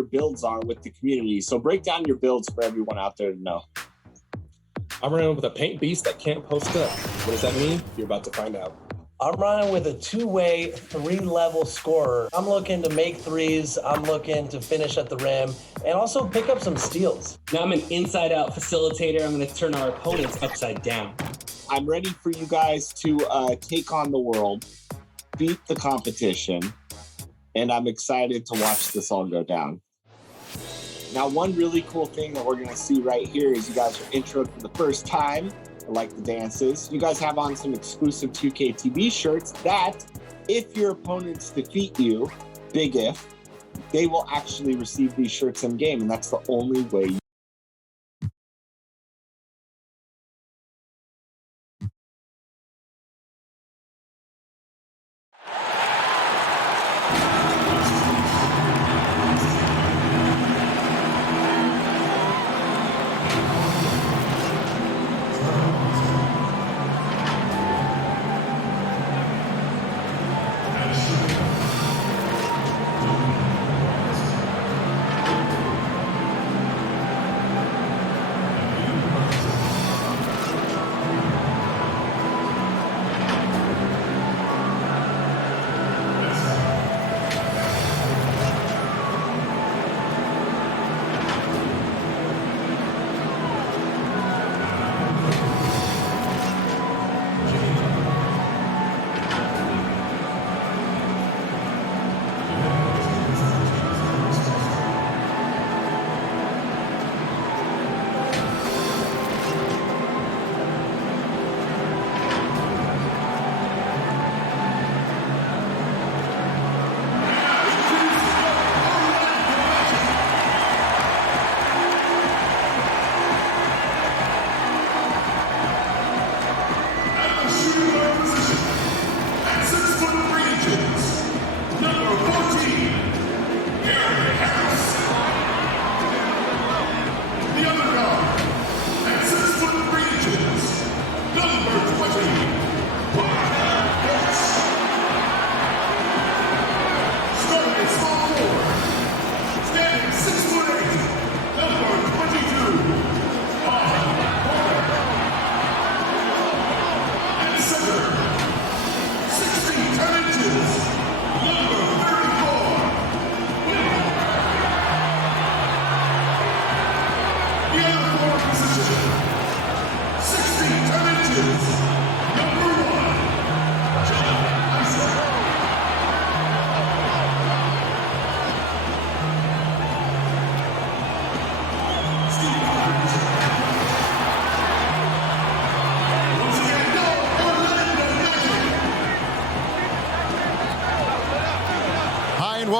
Your builds are with the community. So break down your builds for everyone out there to know. I'm running with a paint beast that can't post up. What does that mean? You're about to find out. I'm running with a two-way, three-level scorer. I'm looking to make threes. I'm looking to finish at the rim and also pick up some steals. Now I'm an inside-out facilitator. I'm going to turn our opponents upside down. I'm ready for you guys to take on the world, beat the competition, and I'm excited to watch this all go down. Now, one really cool thing that we're going to see right here is you guys are introed for the first time. I like the dances. You guys have on some exclusive 2K TV shirts that, if your opponents defeat you, big if, they will actually receive these shirts in game, and that's the only way you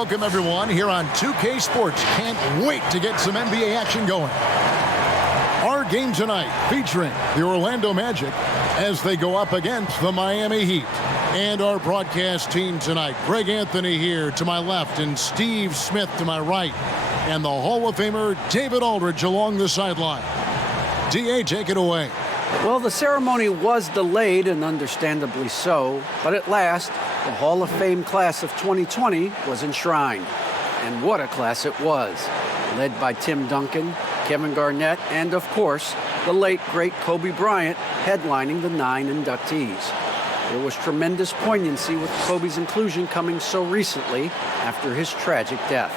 Welcome, everyone, here on 2K Sports. Can't wait to get some NBA action going. Our game tonight featuring the Orlando Magic as they go up against the Miami Heat. And our broadcast team tonight, Greg Anthony here to my left and Steve Smith to my right. And the Hall of Famer David Aldridge along the sideline. DA, take it away. Well, the ceremony was delayed, and understandably so, but at last, the Hall of Fame class of 2020 was enshrined. And what a class it was. Led by Tim Duncan, Kevin Garnett, and of course, the late, great Kobe Bryant headlining the 9 inductees. There was tremendous poignancy with Kobe's inclusion coming so recently after his tragic death.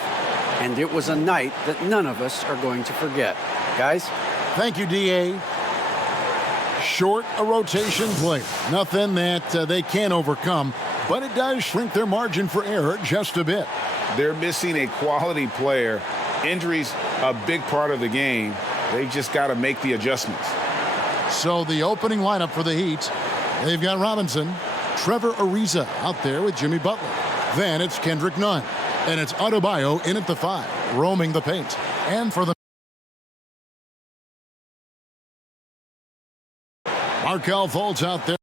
And it was a night that none of us are going to forget. Guys? Thank you, D.A. Short a rotation play. Nothing that they can't overcome, but it does shrink their margin for error just a bit. They're missing a quality player. Injuries a big part of the game. They've just got to make the adjustments. So the opening lineup for the Heat, they've got Robinson, Trevor Ariza out there with Jimmy Butler. Then it's Kendrick Nunn, and it's Adebayo in at the 5, roaming the paint. And for the Markelle Fultz out there.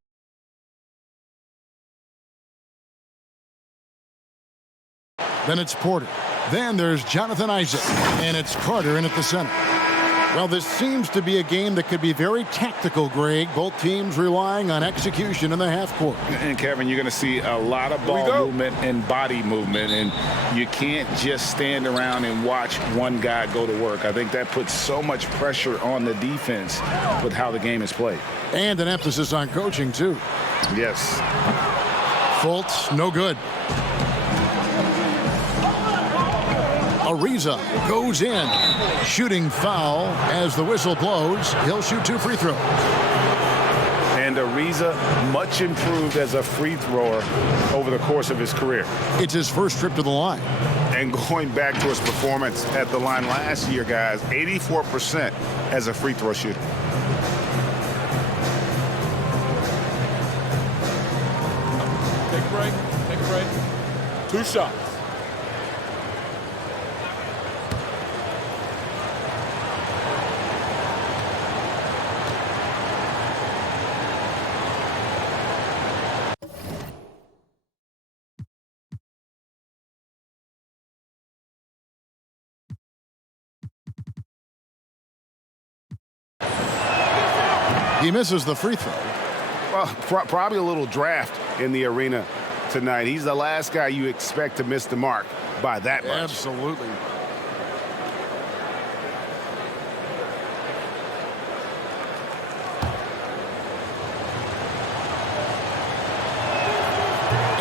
Then it's Porter. Then there's Jonathan Isaac, and it's Carter in at the center. Well, this seems to be a game that could be very tactical, Greg. Both teams relying on execution in the half court. And, Kevin, you're going to see a lot of ball movement and body movement, and you can't just stand around and watch one guy go to work. I think that puts so much pressure on the defense with how the game is played. And an emphasis on coaching, too. Yes. Fultz, no good. Ariza goes in. Shooting foul as the whistle blows. He'll shoot 2 free throws. And Ariza much improved as a free thrower over the course of his career. It's his first trip to the line. And going back to his performance at the line last year, guys, 84% as a free throw shooter. Take a break. Take a break. 2 shots. He misses the free throw. Well, probably a little draft in the arena tonight. He's the last guy you expect to miss the mark by that much. Absolutely.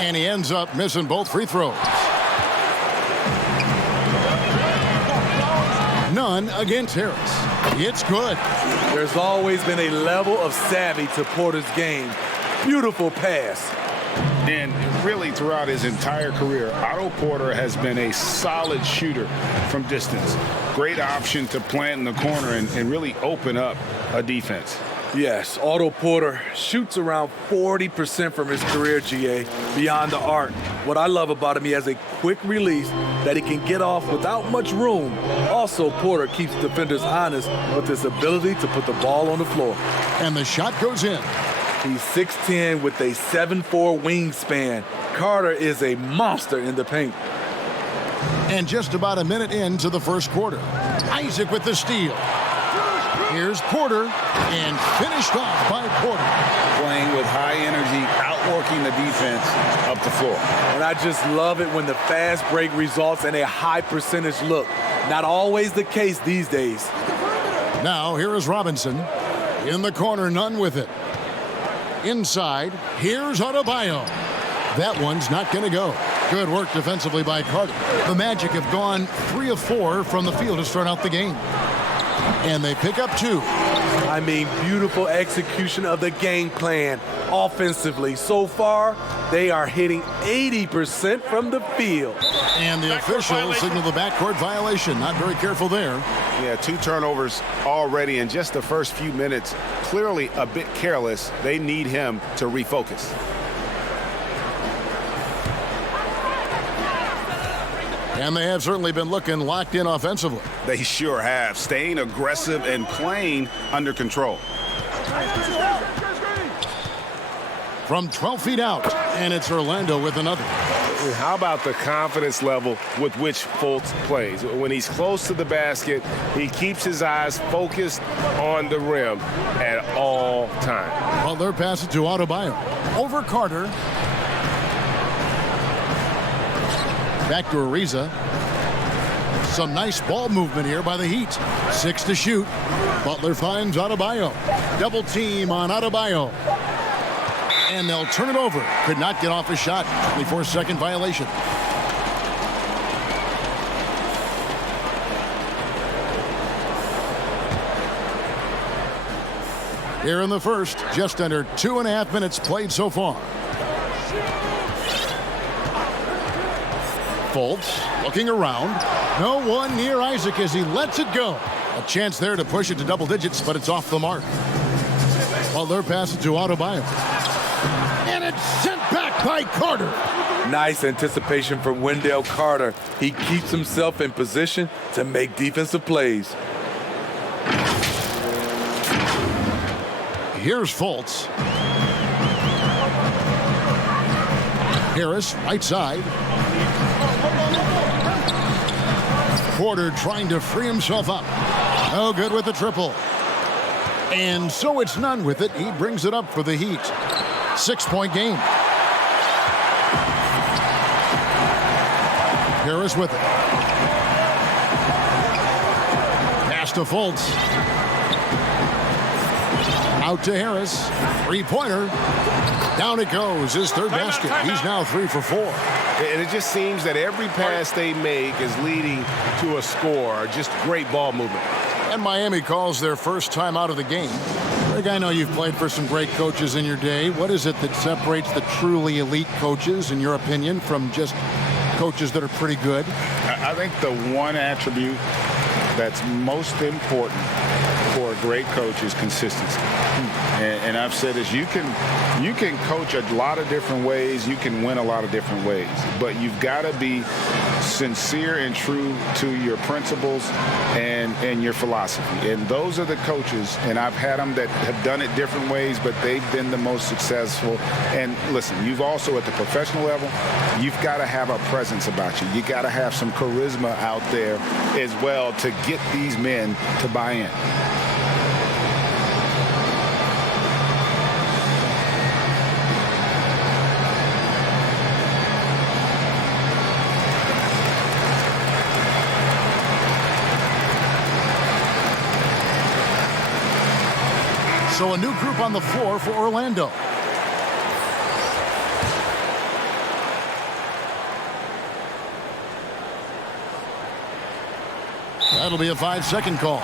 And he ends up missing both free throws. None against Harris. It's good. There's always been a level of savvy to Porter's game. Beautiful pass. And really throughout his entire career, Otto Porter has been a solid shooter from distance. Great option to plant in the corner and really open up a defense. Yes, Otto Porter shoots around 40% from his career, GA, beyond the arc. What I love about him, he has a quick release that he can get off without much room. Also, Porter keeps defenders honest with his ability to put the ball on the floor. And the shot goes in. He's 6'10" with a 7'4" wingspan. Carter is a monster in the paint. And just about a minute into the first quarter. Isaac with the steal. Here's Porter, and finished off by Porter. Playing with high energy, outworking the defense up the floor. And I just love it when the fast break results in a high percentage look. Not always the case these days. Now here is Robinson. In the corner, Nunn with it. Inside, here's Adebayo. That one's not going to go. Good work defensively by Carter. The Magic have gone 3 of 4 from the field to start out the game. And they pick up 2. I mean, beautiful execution of the game plan offensively. So far, they are hitting 80% from the field. And the officials signal the backcourt violation. Not very careful there. Yeah, 2 turnovers already in just the first few minutes. Clearly a bit careless. They need him to refocus. And they have certainly been looking locked in offensively. They sure have. Staying aggressive and playing under control. From 12 feet out, and it's Orlando with another. How about the confidence level with which Fultz plays? When he's close to the basket, he keeps his eyes focused on the rim at all times. Well, they're passing to Adebayo. Over Carter. Back to Ariza. Some nice ball movement here by the Heat. 6 to shoot. Butler finds Adebayo. Double team on Adebayo. And they'll turn it over. Could not get off a shot. 24-second violation. Here in the first, just under 2.5 minutes played so far. Fultz looking around. No one near Isaac as he lets it go. A chance there to push it to double digits, but it's off the mark. Butler passes to Adebayo. And it's sent back by Carter. Nice anticipation from Wendell Carter. He keeps himself in position to make defensive plays. Here's Fultz. Harris, right side. Porter trying to free himself up. No good with the triple. And so it's none with it. He brings it up for the Heat. 6-point game. Harris with it. Pass to Fultz. Out to Harris. Three-pointer. Down it goes. His third basket. He's now 3 for 4. And it just seems that every pass they make is leading to a score. Just great ball movement. And Miami calls their first time out of the game. Greg, I know you've played for some great coaches in your day. What is it that separates the truly elite coaches, in your opinion, from just coaches that are pretty good? I think the one attribute that's most important for a great coach is consistency. And I've said this, you can coach a lot of different ways, you can win a lot of different ways, but you've got to be sincere and true to your principles and your philosophy. And those are the coaches, and I've had them that have done it different ways, but they've been the most successful. And listen, you've also at the professional level, you've got to have a presence about you. You got to have some charisma out there as well to get these men to buy in. So a new group on the floor for Orlando. That'll be a 5-second call.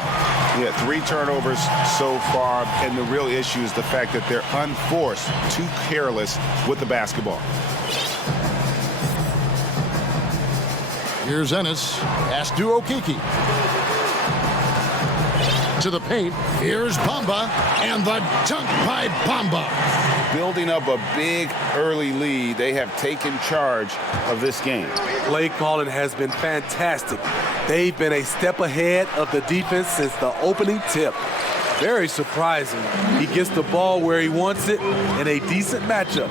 Yeah, 3 turnovers so far, and the real issue is the fact that they're unforced, too careless with the basketball. Here's Ennis. Pass to Okeke. To the paint. Here's Bamba. And the dunk by Bamba. Building up a big early lead, they have taken charge of this game. Play calling has been fantastic. They've been a step ahead of the defense since the opening tip. Very surprising. He gets the ball where he wants it in a decent matchup.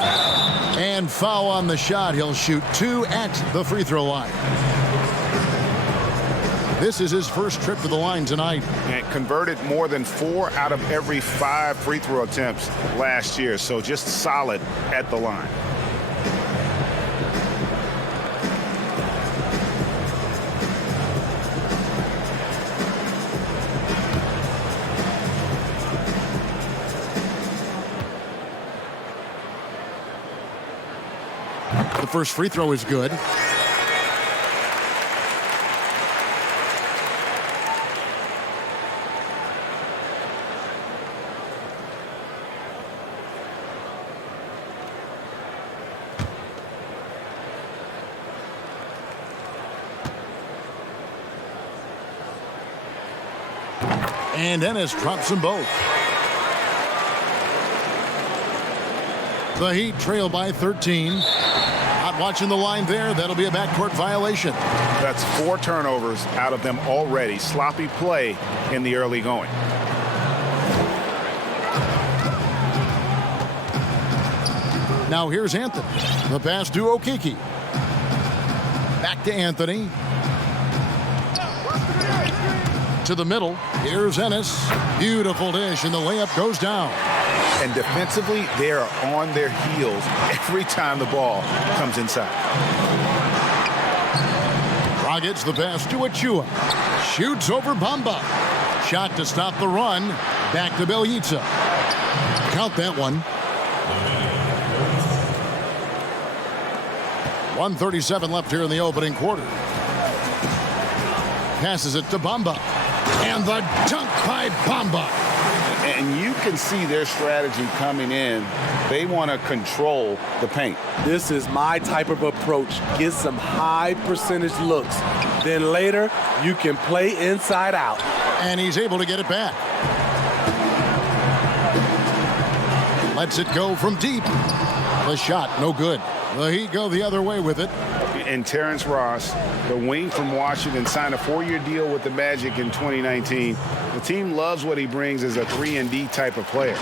And foul on the shot. He'll shoot 2 at the free throw line. This is his first trip to the line tonight. And converted more than 4 out of every 5 free throw attempts last year. So just solid at the line. The first free throw is good. And Ennis drops them both. The Heat trail by 13. Not watching the line there. That'll be a backcourt violation. That's 4 turnovers out of them already. Sloppy play in the early going. Now here's Anthony. The pass to Okeke. Back to Anthony. To the middle. Here's Ennis. Beautiful dish, and the layup goes down. And defensively, they are on their heels every time the ball comes inside. Dragic the pass to Achua. Shoots over Bamba. Shot to stop the run. Back to Bjelica. Count that one. 1:37 left here in the opening quarter. Passes it to Bamba. And the dunk by Bamba. And you can see their strategy coming in. They want to control the paint. This is my type of approach. Get some high percentage looks. Then later, you can play inside out. And he's able to get it back. Lets it go from deep. The shot, no good. The Heat go the other way with it. And Terrence Ross, the wing from Washington, signed a 4-year deal with the Magic in 2019. The team loves what he brings as a 3-and-D type of player.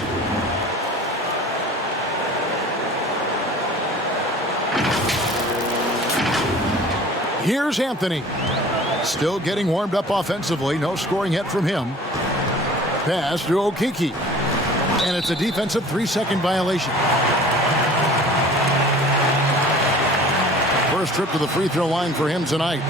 Here's Anthony. Still getting warmed up offensively. No scoring yet from him. Pass to Okeke. And it's a defensive 3-second violation. First trip to the free throw line for him tonight.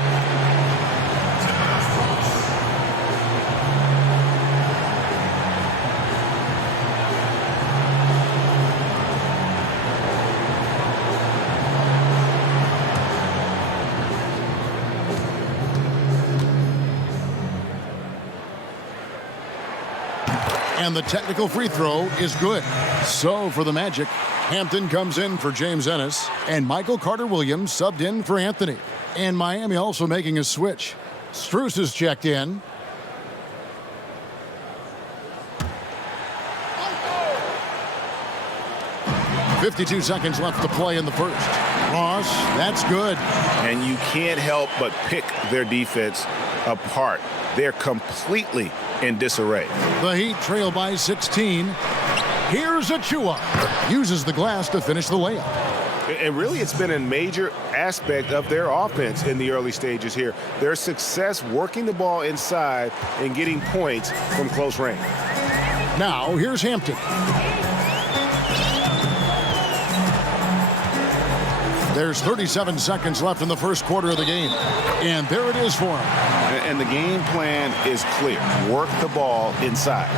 And the technical free throw is good. So for the Magic, Hampton comes in for James Ennis, and Michael Carter-Williams subbed in for Anthony. And Miami also making a switch. Strus is checked in. .52 seconds left to play in the first. Ross, that's good. And you can't help but pick their defense apart. They're completely in disarray. The Heat trail by 16. Here's Achua. Uses the glass to finish the layup. And really, it's been a major aspect of their offense in the early stages here. Their success working the ball inside and getting points from close range. Now, here's Hampton. There's 37 seconds left in the first quarter of the game. And there it is for him. And the game plan is clear. Work the ball inside.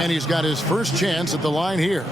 And he's got his first chance at the line here.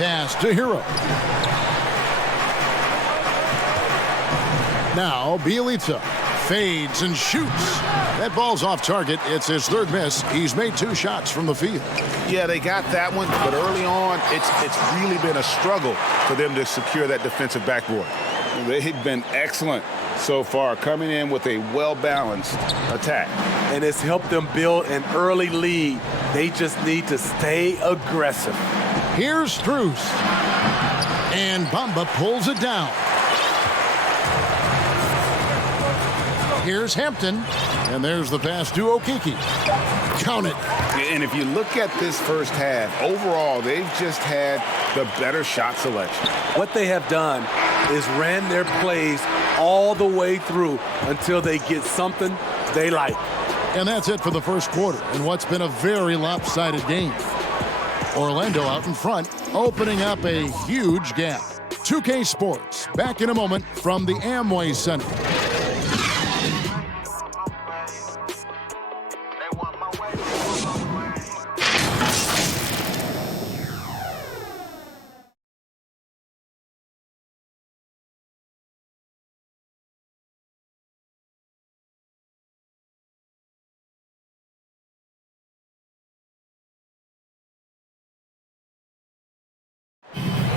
Pass to Hero. Now Bielitsa fades and shoots. That ball's off target. It's his third miss. He's made 2 shots from the field. Yeah, they got that one, but early on, it's really been a struggle for them to secure that defensive backboard. They've been excellent so far, coming in with a well-balanced attack. And it's helped them build an early lead. They just need to stay aggressive. Here's Strus. And Bamba pulls it down. Here's Hampton. And there's the pass to Okeke. Count it. And if you look at this first half, overall, they've just had the better shot selection. What they have done is ran their plays all the way through until they get something they like. And that's it for the first quarter in what's been a very lopsided game. Orlando out in front, opening up a huge gap. 2K Sports, back in a moment from the Amway Center.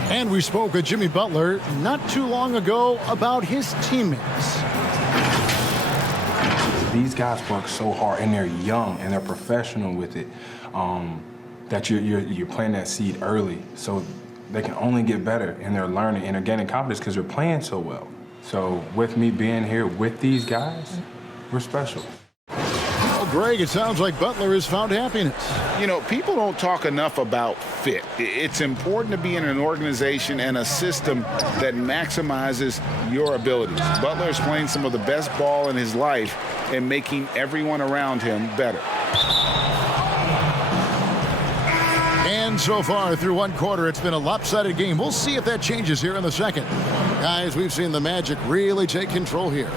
And we spoke with Jimmy Butler not too long ago about his teammates. These guys work so hard, and they're young, and they're professional with it, that you're planting that seed early, so they can only get better, and they're learning, and they're gaining confidence because they're playing so well. So with me being here with these guys, we're special. A Greg, it sounds like Butler has found happiness. You know, people don't talk enough about fit. It's important to be in an organization and a system that maximizes your abilities. Butler is playing some of the best ball in his life and making everyone around him better. And so far through one quarter, it's been a lopsided game. We'll see if that changes here in the second. Guys, we've seen the Magic really take control here.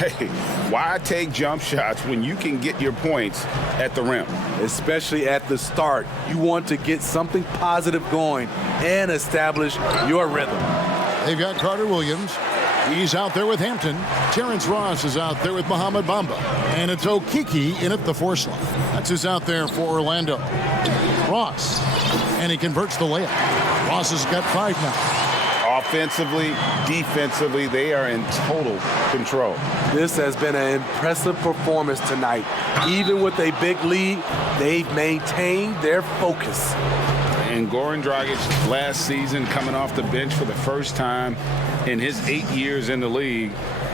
Hey, why take jump shots when you can get your points at the rim? Especially at the start. You want to get something positive going and establish your rhythm. They've got Carter Williams. He's out there with Hampton. Terrence Ross is out there with Muhammad Bamba. And it's Okiki in at the 4 slot. That's who's out there for Orlando. Ross. And he converts the layup. Ross has got 5 now. Offensively, defensively, they are in total control. This has been an impressive performance tonight. Even with a big lead, they've maintained their focus. And Goran Dragic last season coming off the bench for the first time in his 8 years in the league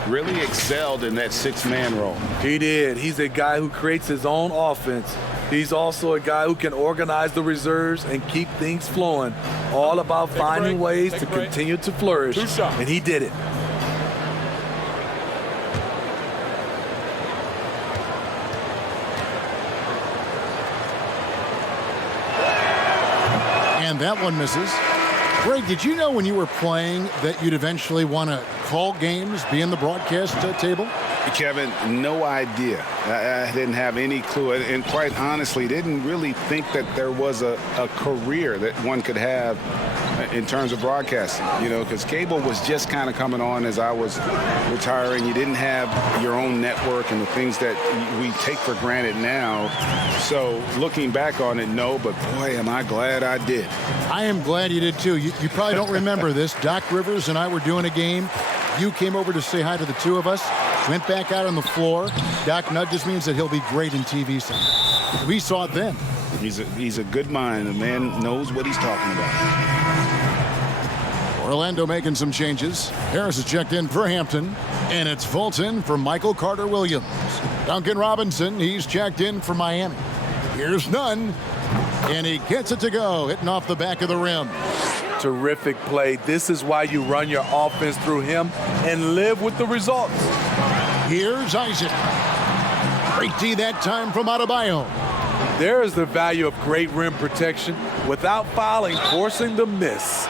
really excelled in that 6-man role. He did. He's a guy who creates his own offense. He's also a guy who can organize the reserves and keep things flowing. All about finding ways to continue to flourish. And he did it. And that one misses. Greg, did you know when you were playing that you'd eventually want to call games, be in the broadcast table? Kevin, no idea. I didn't have any clue. And quite honestly, didn't really think that there was a career that one could have in terms of broadcasting, you know, because cable was just kind of coming on as I was retiring. You didn't have your own network and the things that we take for granted now. So looking back on it, no, but boy, am I glad I did. I am glad you did too. You probably don't remember this. Doc Rivers and I were doing a game. You came over to say hi to the two of us, went back out on the floor. Doc nudges me and said he'll be great in TV someday. We saw it then. He's a good mind. The man knows what he's talking about. Orlando making some changes. Harris is checked in for Hampton, and it's Fulton for Michael Carter Williams. Duncan Robinson, he's checked in for Miami. Here's Nunn, and he gets it to go, hitting off the back of the rim. Terrific play. This is why you run your offense through him and live with the results. Here's Isaac. Great D that time from Adebayo. There is the value of great rim protection without fouling, forcing the miss.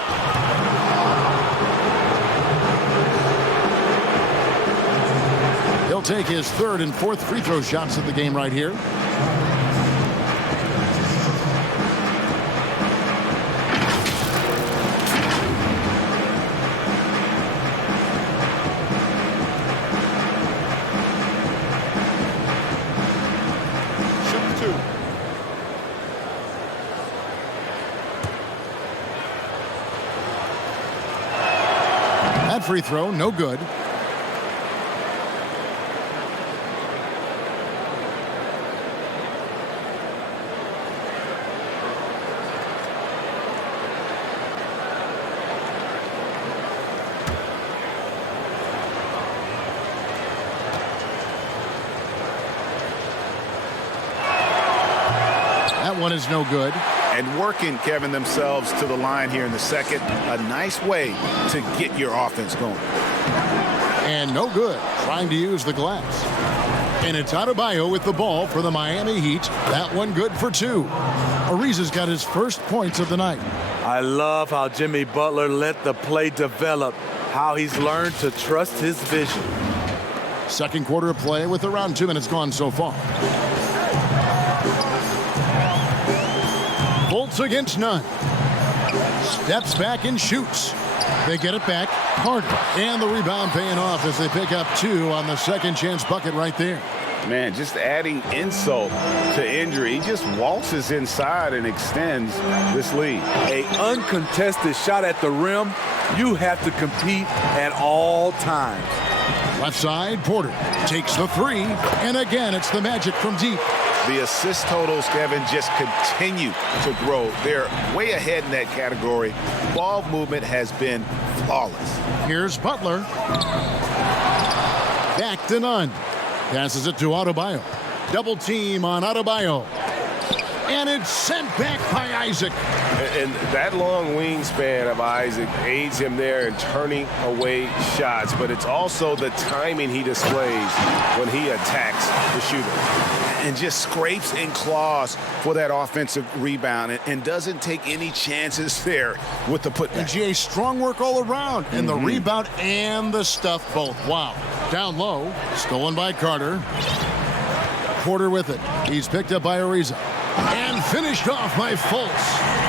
He'll take his 3rd and 4th free throw shots of the game right here. Free throw, no good. That one is no good. And working, Kevin, themselves to the line here in the second. A nice way to get your offense going. And no good. Trying to use the glass. And it's Adebayo with the ball for the Miami Heat. That one good for 2. Ariza's got his first points of the night. I love how Jimmy Butler let the play develop, how he's learned to trust his vision. Second quarter of play with around 2 minutes gone so far. Bolts against Nunn. Steps back and shoots. They get it back. Carter. And the rebound paying off as they pick up 2 on the second chance bucket right there. Man, just adding insult to injury. He just waltzes inside and extends this lead. A uncontested shot at the rim. You have to compete at all times. Left side, Porter takes the 3. And again, it's the Magic from deep. The assist totals, Kevin, just continue to grow. They're way ahead in that category. Ball movement has been flawless. Here's Butler. Back to Nunn. Passes it to Adebayo. Double team on Adebayo. And it's sent back by Isaac. And that long wingspan of Isaac aids him there in turning away shots, but it's also the timing he displays when he attacks the shooter. And just scrapes and claws for that offensive rebound and doesn't take any chances there with the putback. And GA, strong work all around. And the rebound and the stuff both. Wow. Down low, stolen by Carter. Porter with it. He's picked up by Ariza. And finished off by Fultz.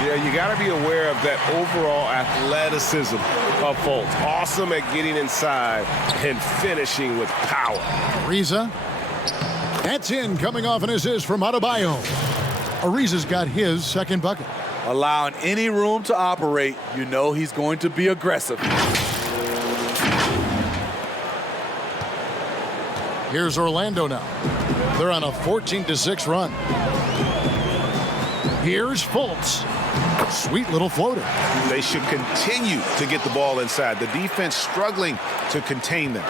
Yeah, you got to be aware of that overall athleticism of Fultz. Awesome at getting inside and finishing with power. Ariza. That's in, coming off an assist from Adebayo. Ariza's got his second bucket. Allowing any room to operate, you know he's going to be aggressive. Here's Orlando now. They're on a 14-6 run. Here's Fultz. Sweet little floater. They should continue to get the ball inside. The defense struggling to contain them.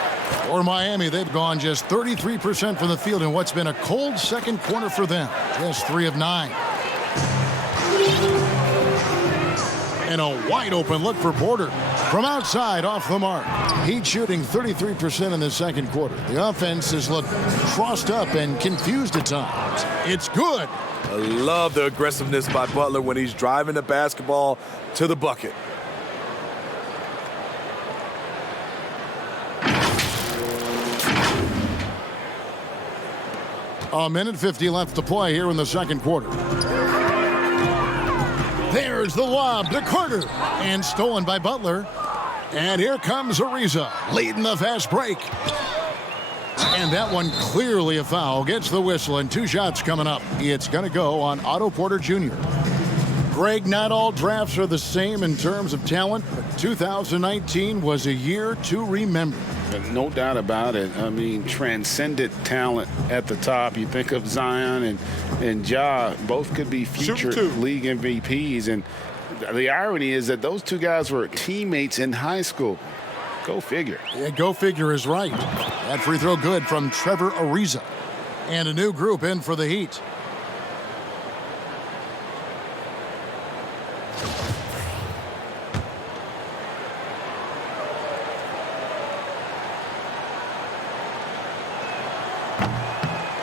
For Miami, they've gone just 33% from the field in what's been a cold second quarter for them. Just 3 of 9. And a wide open look for Porter. From outside, off the mark. Heat shooting 33% in the second quarter. The offense has looked crossed up and confused at times. It's good. I love the aggressiveness by Butler when he's driving the basketball to the bucket. A minute 50 left to play here in the second quarter. There's the lob to Carter. And stolen by Butler. And here comes Ariza, leading the fast break. And that one clearly a foul. Gets the whistle, and 2 shots coming up. It's going to go on Otto Porter Jr. Greg, not all drafts are the same in terms of talent, but 2019 was a year to remember. No doubt about it. I mean, transcendent talent at the top. You think of Zion and Ja, both could be future league MVPs. And the irony is that those 2 guys were teammates in high school. Go figure. Yeah, go figure is right. That free throw good from Trevor Ariza. And a new group in for the Heat.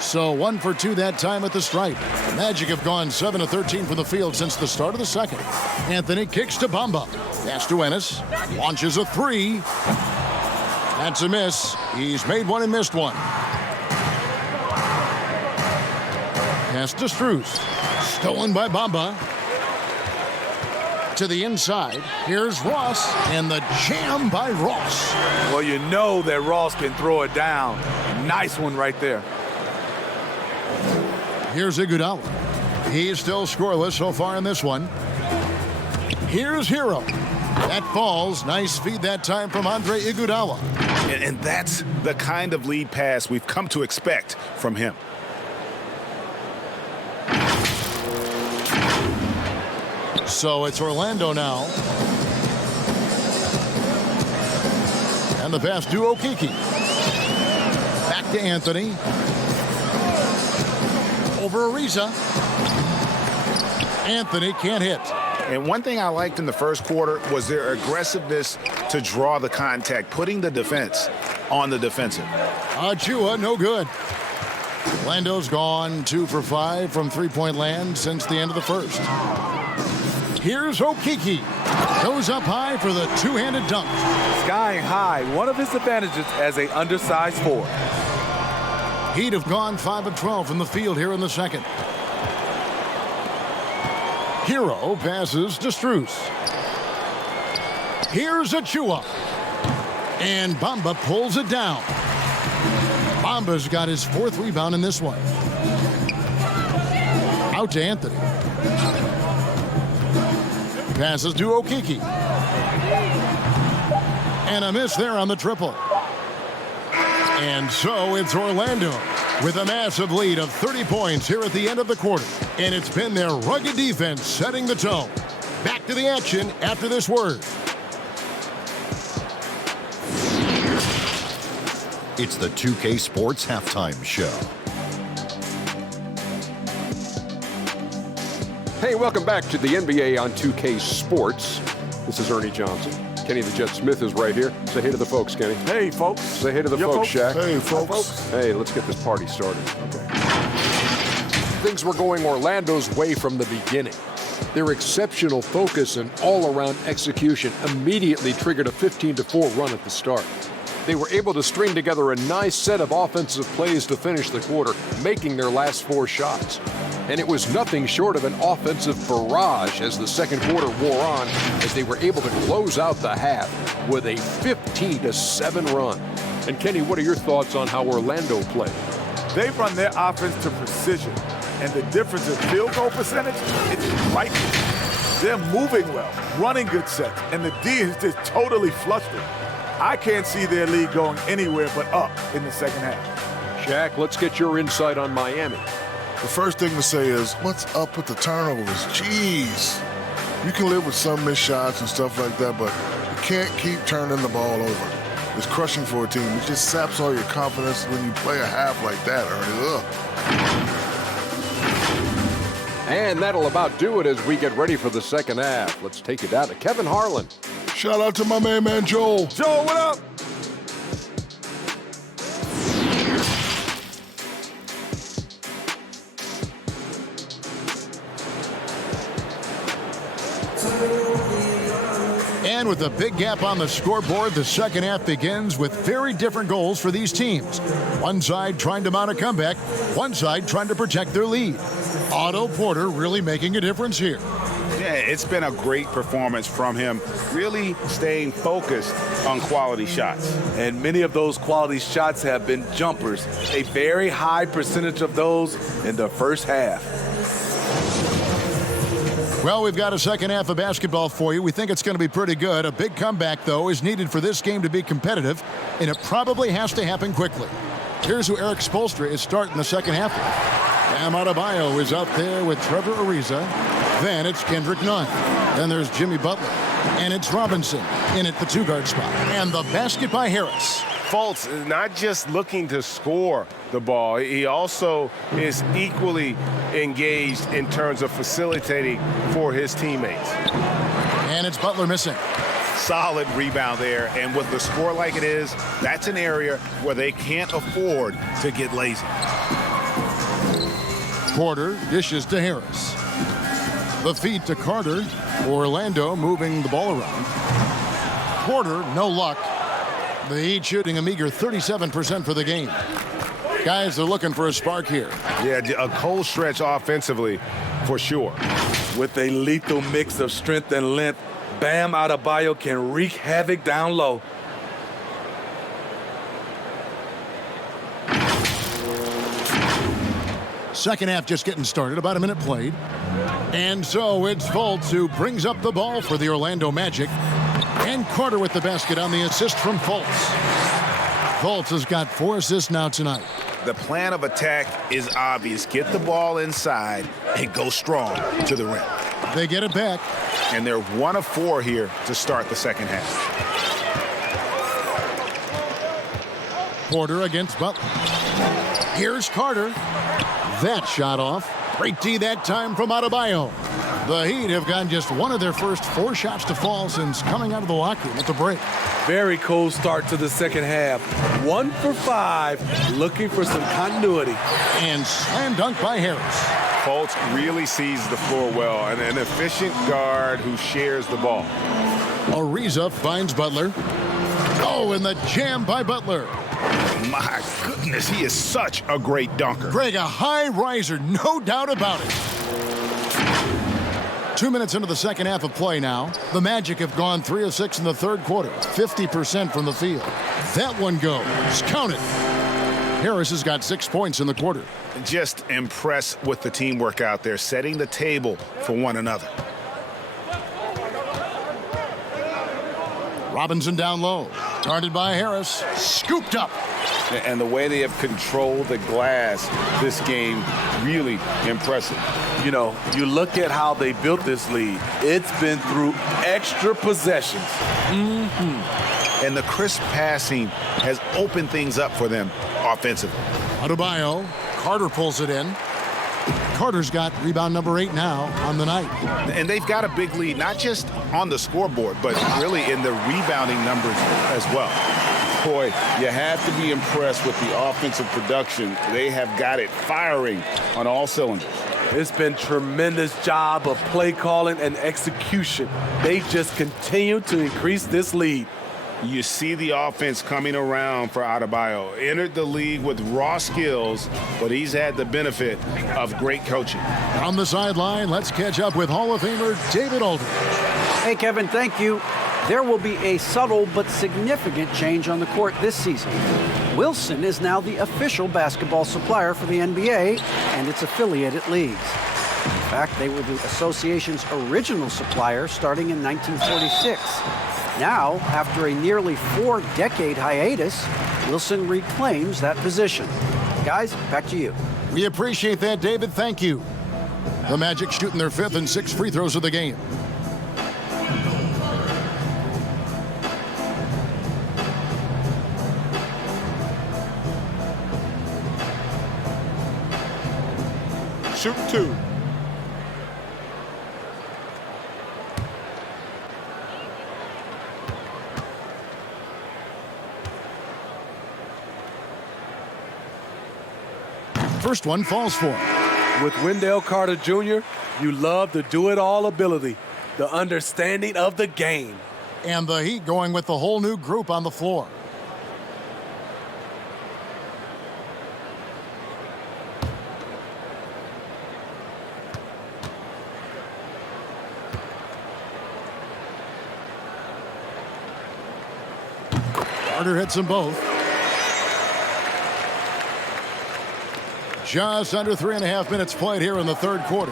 So 1 for 2 that time at the stripe. Magic have gone 7 of 13 from the field since the start of the second. Anthony kicks to Bamba. Pass to Ennis. Launches a 3. That's a miss. He's made 1 and missed 1. Pass to Strus. Stolen by Bamba. To the inside. Here's Ross. And the jam by Ross. Well, you know that Ross can throw it down. Nice one right there. Here's Iguodala. He's still scoreless so far in this one. Here's Hero. That falls. Nice feed that time from Andre Iguodala. And that's the kind of lead pass we've come to expect from him. So it's Orlando now. And the pass to Okeke. Back to Anthony. Over Ariza. Anthony can't hit. And one thing I liked in the first quarter was their aggressiveness to draw the contact, putting the defense on the defensive. Achua, no good. Orlando's gone 2 for 5 from three-point land since the end of the first. Here's Okeke. Goes up high for the two-handed dunk. Skying high, one of his advantages as an undersized forward. He'd have gone 5 of 12 from the field here in the second. Hero passes to Strus. Here's Achua. And Bamba pulls it down. Bamba's got his 4th rebound in this one. Out to Anthony. Passes to Okeke. And a miss there on the triple. And so it's Orlando with a massive lead of 30 points here at the end of the quarter. And it's been their rugged defense setting the tone. Back to the action after this word. It's the 2K Sports Halftime Show. Hey, welcome back to the NBA on 2K Sports. This is Ernie Johnson. Kenny the Jet Smith is right here. Say hey to the folks, Kenny. Hey, folks. Say hey to the folks, Shaq. Hey, folks. Hey, let's get this party started. Okay. Things were going Orlando's way from the beginning. Their exceptional focus and all-around execution immediately triggered a 15-4 run at the start. They were able to string together a nice set of offensive plays to finish the quarter, making their last 4 shots. And it was nothing short of an offensive barrage as the second quarter wore on, as they were able to close out the half with a 15-7 run. And Kenny, what are your thoughts on how Orlando played? They run their offense to precision, and the difference in field goal percentage, it's frightening. They're moving well, running good sets, and the D is just totally flustered. I can't see their lead going anywhere but up in the second half. Shaq, let's get your insight on Miami. The first thing to say is, what's up with the turnovers? Jeez. You can live with some missed shots and stuff like that, but you can't keep turning the ball over. It's crushing for a team. It just saps all your confidence when you play a half like that, Ernie. Ugh. And that'll about do it as we get ready for the second half. Let's take it down to Kevin Harlan. Shout out to my main man, Joel. Joel, what up? And with a big gap on the scoreboard, the second half begins with very different goals for these teams. One side trying to mount a comeback, one side trying to protect their lead. Otto Porter really making a difference here. Yeah, it's been a great performance from him, really staying focused on quality shots. And many of those quality shots have been jumpers, a very high percentage of those in the first half. Well, we've got a second half of basketball for you. We think it's going to be pretty good. A big comeback, though, is needed for this game to be competitive, and it probably has to happen quickly. Here's who Eric Spoelstra is starting the second half with. Bam Adebayo is out there with Trevor Ariza. Then it's Kendrick Nunn. Then there's Jimmy Butler. And it's Robinson in at the 2-guard spot. And the basket by Harris. Fultz is not just looking to score the ball, he also is equally engaged in terms of facilitating for his teammates. And it's Butler missing. Solid rebound there, and with the score like it is, that's an area where they can't afford to get lazy. Porter dishes to Harris. The feed to Carter. Orlando moving the ball around. Porter, no luck. The Heat shooting a meager 37% for the game. Guys are looking for a spark here. Yeah, a cold stretch offensively, for sure. With a lethal mix of strength and length, Bam Adebayo can wreak havoc down low. Second half just getting started, about a minute played. And so it's Fultz who brings up the ball for the Orlando Magic. And Carter with the basket on the assist from Fultz. Fultz has got 4 assists now tonight. The plan of attack is obvious. Get the ball inside and go strong to the rim. They get it back. And they're 1 of 4 here to start the second half. Porter against Butler. Here's Carter. That shot off. Great D that time from Adebayo. The Heat have gotten just 1 of their first 4 shots to fall since coming out of the locker room at the break. Very cold start to the second half. 1 for 5, looking for some continuity. And slam dunk by Harris. Fultz really sees the floor well, and an efficient guard who shares the ball. Ariza finds Butler. Oh, and the jam by Butler. My goodness, he is such a great dunker. Greg, a high riser, no doubt about it. 2 minutes into the second half of play now. The Magic have gone 3 of 6 in the third quarter, 50% from the field. That one goes. Count it. Harris has got 6 points in the quarter. Just impressed with the teamwork out there, setting the table for one another. Robinson down low. Guarded by Harris. Scooped up. And the way they have controlled the glass this game, really impressive. You know, you look at how they built this lead. It's been through extra possessions. And the crisp passing has opened things up for them offensively. Adebayo. Carter pulls it in. Carter's got rebound number 8 now on the night. And they've got a big lead, not just on the scoreboard, but really in the rebounding numbers as well. Boy, you have to be impressed with the offensive production. They have got it firing on all cylinders. It's been tremendous job of play calling and execution. They just continue to increase this lead. You see the offense coming around for Adebayo. Entered the league with raw skills, but he's had the benefit of great coaching. On the sideline, let's catch up with Hall of Famer David Aldridge. Hey, Kevin, thank you. There will be a subtle but significant change on the court this season. Wilson is now the official basketball supplier for the NBA and its affiliated leagues. In fact, they were the association's original supplier starting in 1946. Now, after a nearly 4-decade hiatus, Wilson reclaims that position. Guys, back to you. We appreciate that, David. Thank you. The Magic shooting their 5th and 6th free throws of the game. Shoot 2. First one falls for him. With Wendell Carter Jr., you love the do-it-all ability, the understanding of the game. And the Heat going with the whole new group on the floor. Carter hits them both. Just under 3.5 minutes played here in the third quarter.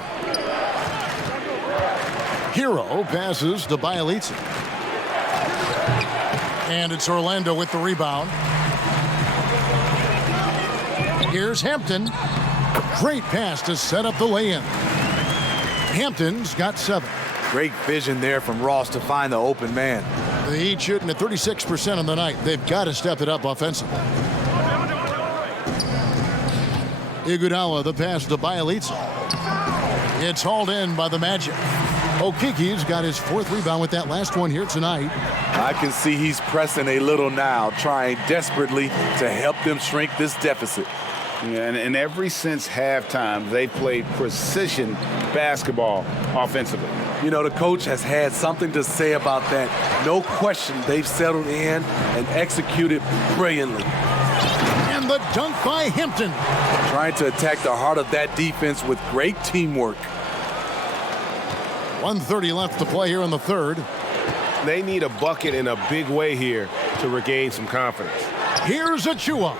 Hero passes to Bielitsa. And it's Orlando with the rebound. Here's Hampton. Great pass to set up the lay-in. Hampton's got 7. Great vision there from Ross to find the open man. The Heat shooting at 36% on the night. They've got to step it up offensively. Iguodala, the pass to Bielitsa. It's hauled in by the Magic. Okiki's got his 4th rebound with that last one here tonight. I can see he's pressing a little now, trying desperately to help them shrink this deficit. Yeah, and ever since halftime, they've played precision basketball offensively. You know, the coach has had something to say about that. No question, they've settled in and executed brilliantly. And the dunk by Hampton. Trying to attack the heart of that defense with great teamwork. 1:30 left to play here in the third. They need a bucket in a big way here to regain some confidence. Here's Achua.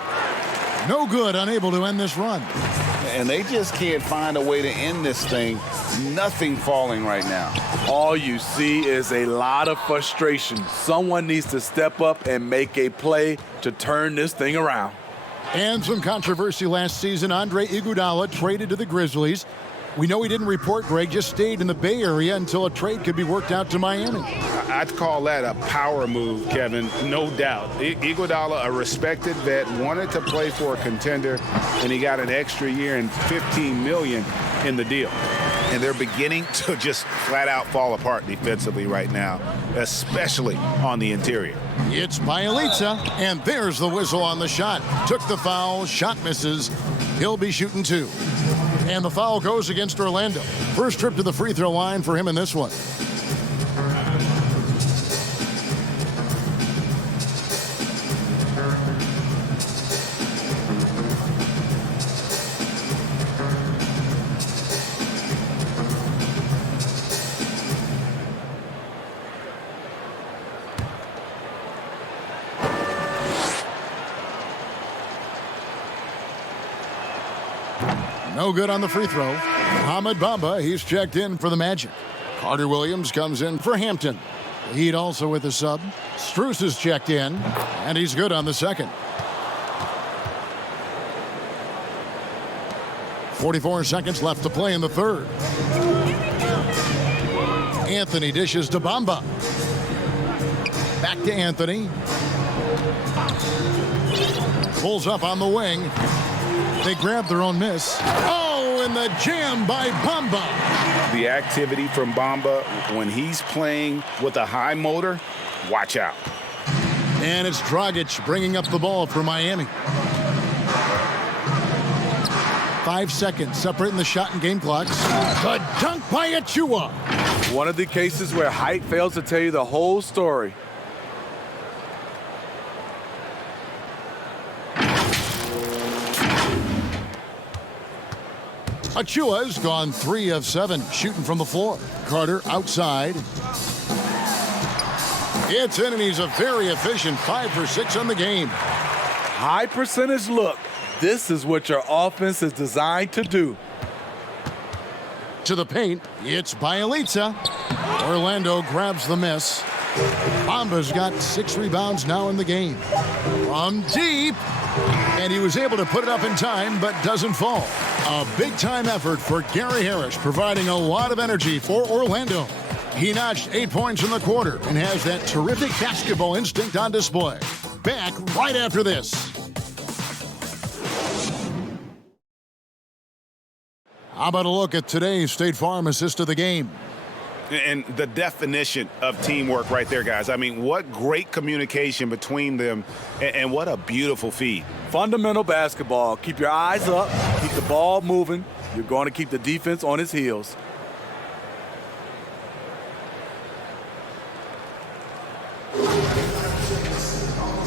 No good, unable to end this run. And they just can't find a way to end this thing. Nothing falling right now. All you see is a lot of frustration. Someone needs to step up and make a play to turn this thing around. And some controversy last season. Andre Iguodala traded to the Grizzlies. We know he didn't report, Greg, just stayed in the Bay Area until a trade could be worked out to Miami. I'd call that a power move, Kevin, no doubt. Iguodala, a respected vet, wanted to play for a contender, and he got an extra year and $15 million in the deal. And they're beginning to just flat out fall apart defensively right now, especially on the interior. It's Bielitsa, and there's the whistle on the shot. Took the foul, shot misses. He'll be shooting 2. And the foul goes against Orlando. First trip to the free throw line for him in this one. No good on the free throw. Mohamed Bamba, he's checked in for the Magic. Carter Williams comes in for Hampton. The Heat also with a sub. Strus is checked in, and he's good on the second. 44 seconds left to play in the third. Anthony dishes to Bamba. Back to Anthony. Pulls up on the wing. They grab their own miss. Oh, and the jam by Bamba. The activity from Bamba, when he's playing with a high motor, watch out. And it's Dragic bringing up the ball for Miami. 5 seconds separating the shot and game clocks. The dunk by Achua. One of the cases where height fails to tell you the whole story. Achua's gone 3 of 7 shooting from the floor. Carter outside. It's in, and he's a very efficient 5 for 6 on the game. High percentage look. This is what your offense is designed to do. To the paint, it's Bielitsa. Orlando grabs the miss. Bamba's got 6 rebounds now in the game. From deep, and he was able to put it up in time, but doesn't fall. A big-time effort for Gary Harris, providing a lot of energy for Orlando. He notched 8 points in the quarter and has that terrific basketball instinct on display. Back right after this. How about a look at today's State Farm assist of the game? And the definition of teamwork right there, guys. I mean, what great communication between them, and what a beautiful feed. Fundamental basketball. Keep your eyes up. Keep the ball moving. You're going to keep the defense on its heels.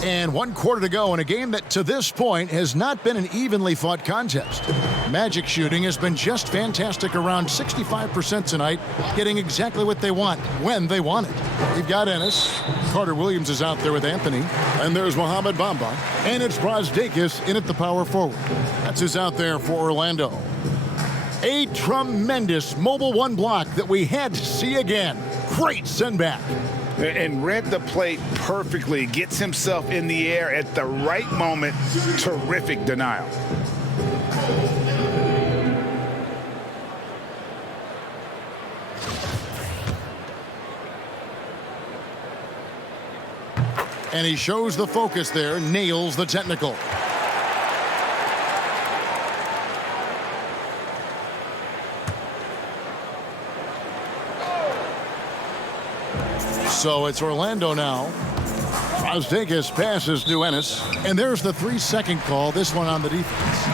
And 1 quarter to go in a game that to this point has not been an evenly fought contest. Magic shooting has been just fantastic, around 65% tonight, getting exactly what they want when they want it. We've got Ennis. Carter Williams is out there with Anthony. And there's Mohamed Bamba. And it's Brazdeikis in at the power forward. That's who's out there for Orlando. A tremendous mobile 1 block that we had to see again. Great send back. And read the play perfectly. Gets himself in the air at the right moment. Terrific denial. And he shows the focus there, nails the technical. So it's Orlando now. Brazdeikis passes to Ennis. And there's the 3-second call, this one on the defense.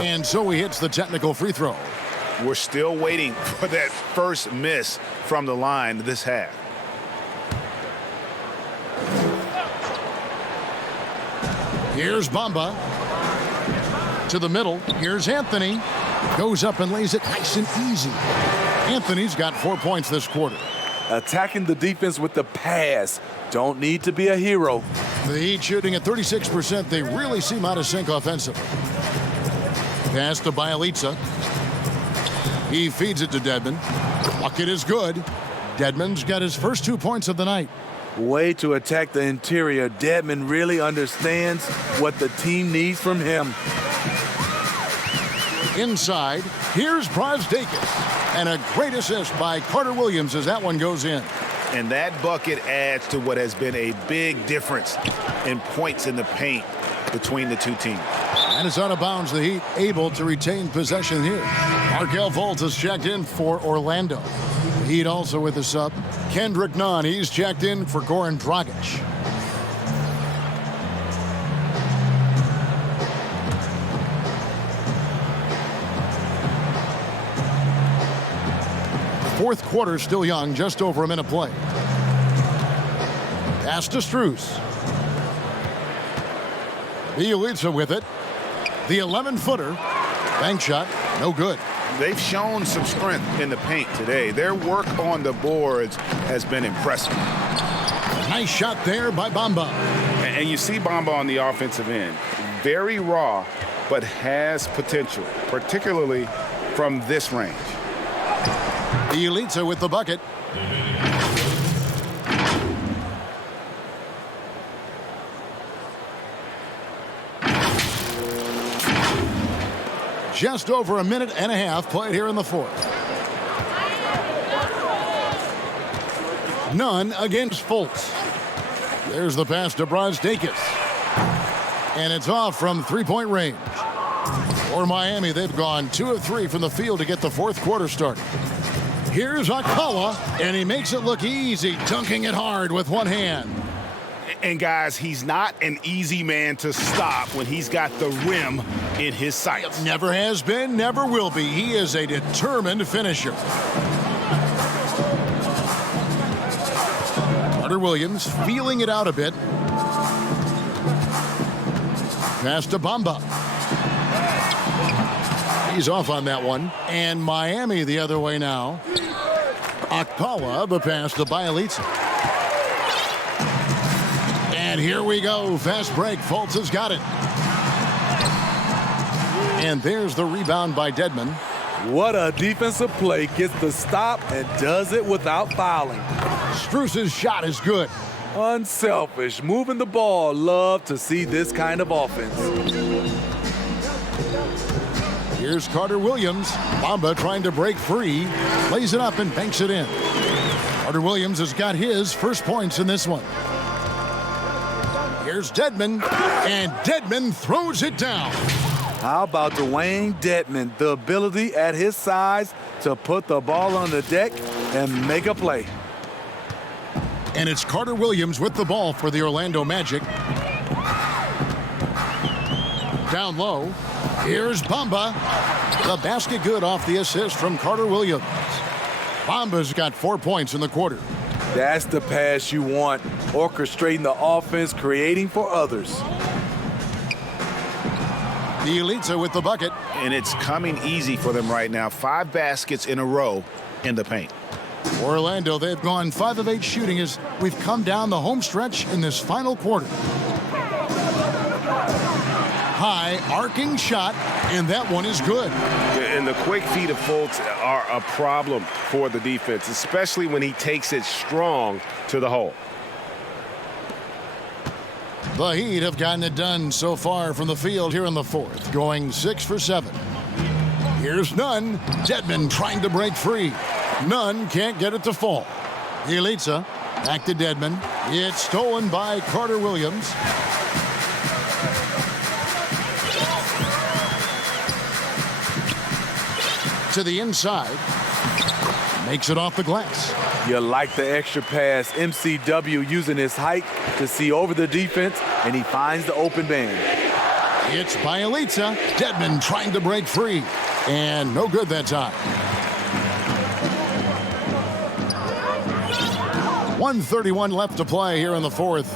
And so he hits the technical free throw. We're still waiting for that first miss from the line this half. Here's Bamba. To the middle. Here's Anthony. Goes up and lays it nice and easy. Anthony's got 4 points this quarter. Attacking the defense with the pass. Don't need to be a hero. The Heat shooting at 36%. They really seem out of sync offensively. Pass to Bielitsa. He feeds it to Dedmon. Bucket is good. Dedmon's got his first 2 points of the night. Way to attack the interior. Dedmon really understands what the team needs from him. Inside, here's Brazdeikis. And a great assist by Carter Williams as that one goes in. And that bucket adds to what has been a big difference in points in the paint between the two teams. And it's out of bounds. The Heat able to retain possession here. Markelle Fultz has checked in for Orlando. The Heat also with a sub. Kendrick Nunn, he's checked in for Goran Dragic. Fourth quarter still young, just over a minute play. Pass to Strus. Bielitsa with it. The 11-footer. Bank shot, no good. They've shown some strength in the paint today. Their work on the boards has been impressive. Nice shot there by Bamba. And you see Bamba on the offensive end. Very raw, but has potential, particularly from this range. Bielitsa with the bucket. Just over a minute and a half played here in the fourth. Nunn against Fultz. There's the pass to Brazdeikis. And it's off from three-point range. For Miami, they've gone 2 of 3 from the field to get the fourth quarter started. Here's Akala, and he makes it look easy, dunking it hard with one hand. And guys, he's not an easy man to stop when he's got the rim in his sights. Never has been, never will be. He is a determined finisher. Carter Williams feeling it out a bit. Pass to Bamba. He's off on that one. And Miami the other way now. Akpala, the pass to Bielitsa. And here we go. Fast break. Fultz has got it. And there's the rebound by Dedmon. What a defensive play. Gets the stop and does it without fouling. Strus's shot is good. Unselfish. Moving the ball. Love to see this kind of offense. Here's Carter Williams. Bamba trying to break free. Lays it up and banks it in. Carter Williams has got his first points in this one. Here's Dedmon, and Dedmon throws it down. How about Dwayne Dedmon? The ability at his size to put the ball on the deck and make a play. And it's Carter Williams with the ball for the Orlando Magic. Down low. Here's Bamba. The basket good off the assist from Carter Williams. Bamba's got 4 points in the quarter. That's the pass you want. Orchestrating the offense, creating for others. The Elitza with the bucket. And it's coming easy for them right now. 5 baskets in a row in the paint. Orlando, they've gone 5 of 8 shooting as we've come down the home stretch in this final quarter. High arcing shot, and that one is good. And the quick feet of Fultz are a problem for the defense, especially when he takes it strong to the hole. The Heat have gotten it done so far from the field here in the fourth, going 6 for 7. Here's Nunn. Dedmon trying to break free. Nunn can't get it to fall. Elitza back to Dedmon. It's stolen by Carter Williams. To the inside. Makes it off the glass. You like the extra pass. MCW using his height to see over the defense, and he finds the open man. It's Bielitsa. Dedmon trying to break free. And no good that time. 1:31 left to play here in the fourth.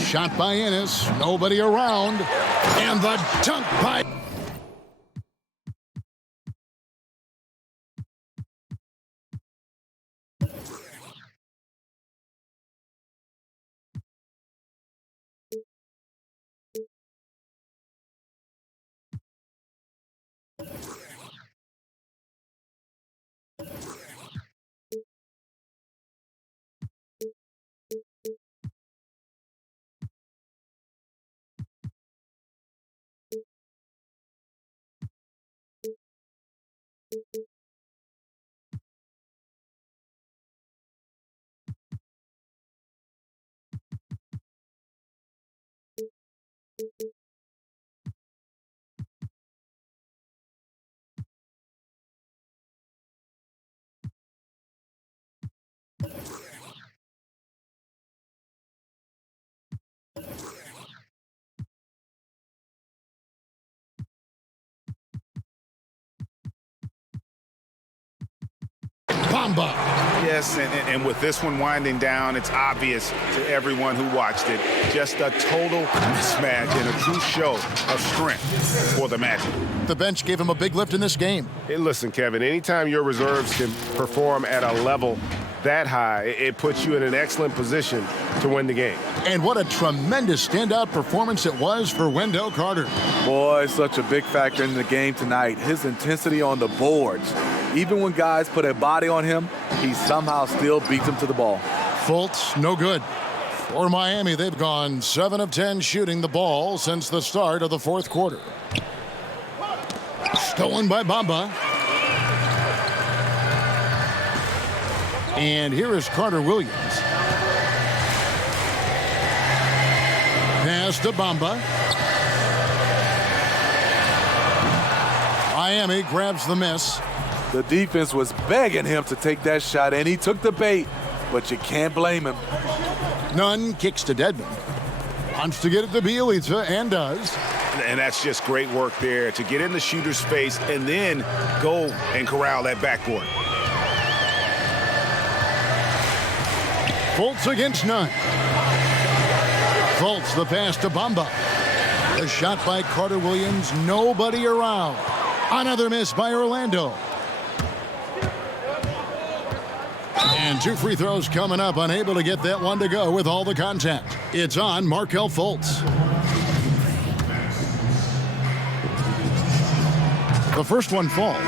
Shot by Ennis. Nobody around. And the dunk by... Bamba. Yes, and with this one winding down, it's obvious to everyone who watched it. Just a total mismatch and a true show of strength for the Magic. The bench gave him a big lift in this game. Hey, listen, Kevin, anytime your reserves can perform at a level that high, it puts you in an excellent position to win the game. And what a tremendous standout performance it was for Wendell Carter. Boy, such a big factor in the game tonight. His intensity on the boards. Even when guys put a body on him, he somehow still beats them to the ball. Fultz, no good. For Miami, they've gone 7 of 10 shooting the ball since the start of the fourth quarter. Stolen by Bamba. And here is Carter Williams. pass to Bamba. Miami grabs the miss. The defense was begging him to take that shot, and he took the bait, but you can't blame him. Nunn kicks to Dedmon. Wants to get it to Bielitsa, and does. And that's just great work there to get in the shooter's face and then go and corral that backboard. Fultz against Nunn. Fultz the pass to Bamba. The shot by Carter Williams, nobody around. Another miss by Orlando. And 2 free throws coming up, unable to get that one to go with all the contact. It's on Markelle Fultz. The first one falls.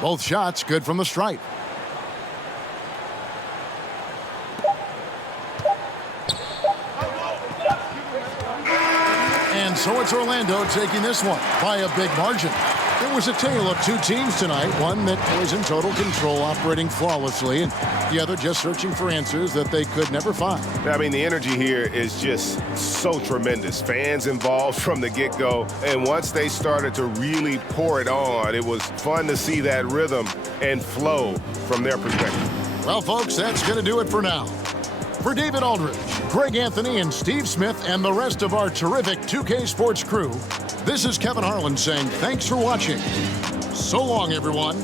Both shots good from the stripe. And so it's Orlando taking this one by a big margin. It was a tale of 2 teams tonight, one that was in total control, operating flawlessly, and the other just searching for answers that they could never find. I mean, the energy here is just so tremendous. Fans involved from the get-go, and once they started to really pour it on, it was fun to see that rhythm and flow from their perspective. Well, folks, that's going to do it for now. For David Aldridge, Greg Anthony, and Steve Smith, and the rest of our terrific 2K Sports crew, this is Kevin Harlan saying thanks for watching. So long, everyone.